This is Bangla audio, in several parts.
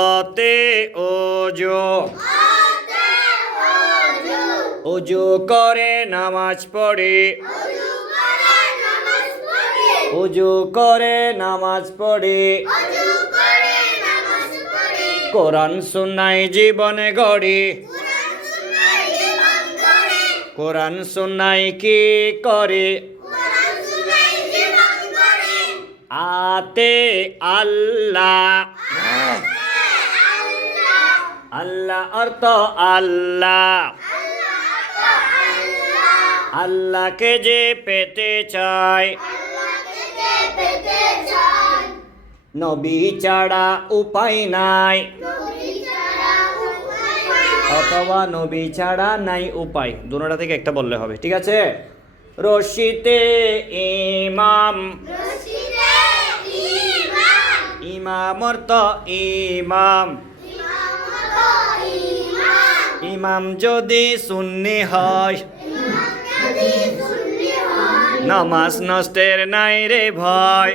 হতে ওজো। উজু করে নামাজ পড়ে। উজু করে নামাজ পড়ে। কোরআন সুন্নাই জীবনে গড়ে। কোরআন সুন্নাই কি করে? আতে আল্লাহ। আল্লাহ অর্থ আল্লাহ। আল্লাহকে যে পেতে চায়। নবী ছাড়া উপায় নাই। অথবা নবী ছাড়া নাই উপায়। দুটোটা থেকে একটা বললে হবে ঠিক আছে? রশিতে ইমাম। ইমাম অর্থ ইমাম। ইমাম যদি সুন্নি হয়, নামাজ নষ্টের নাই রে ভয়।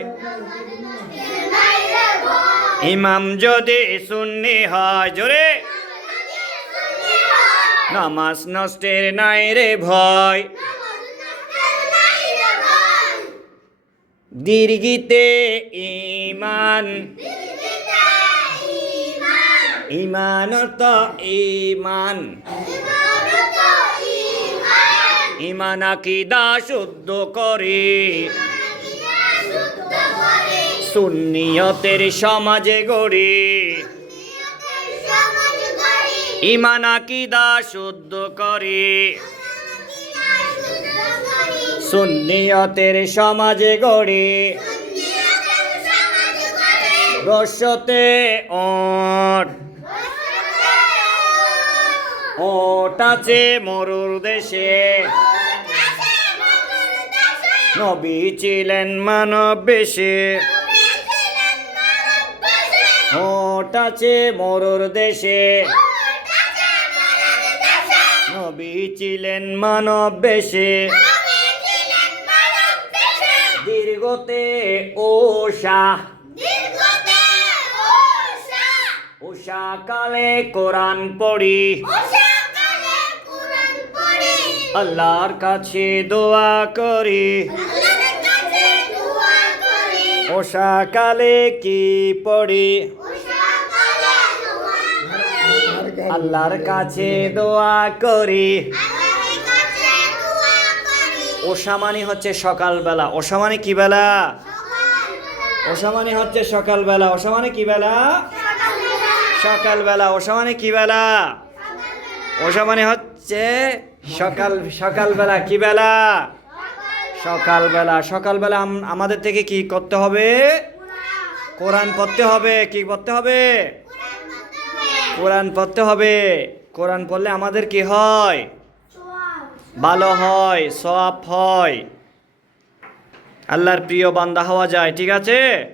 ইমাম যদি সুন্নি হয়, জোরে, নামাজ নষ্টের নাই রে ভয়। দীর্ঘিতে ইমান ইমান অর্থ ইমান ইমান আকিদা শুদ্ধ করে। সুন্নিয়তের সমাজে গড়ে। ইমান আকিদা শুদ্ধ করে। সুন্নিয়তের সমাজে গড়ে। রসতে ওট ওট আছে মরুর দেশে। নবী ছিলেন মানব বেশে। ওট আছে মরুর দেশে। নবী ছিলেন মানব বেশে। দীর্ঘতে ওষা। উষা কালে কোরআন পড়ি। আল্লাহর কাছে দোয়া করি। ওষা কালে কি পড়ি? আল্লাহর কাছে দোয়া করি। ওষা মানে হচ্ছে সকালবেলা। ওষা মানে কি বেলা? ওষা মানে হচ্ছে সকালবেলা। ওষা মানে কি বেলা? সকালবেলা। ওষা মানে কি বেলা? ওষা মানে হচ্ছে সকাল, সকালবেলা কি বেলা? সকালবেলা সকালবেলা আম- আমাদের থেকে কি করতে হবে? কোরআন পড়তে হবে, কি পড়তে হবে? কোরআন পড়তে হবে। কোরআন পড়লে আমাদের কি হয়? ভালো হয় সব হয়। আল্লাহর প্রিয় বান্দা হওয়া যায়, ঠিক আছে?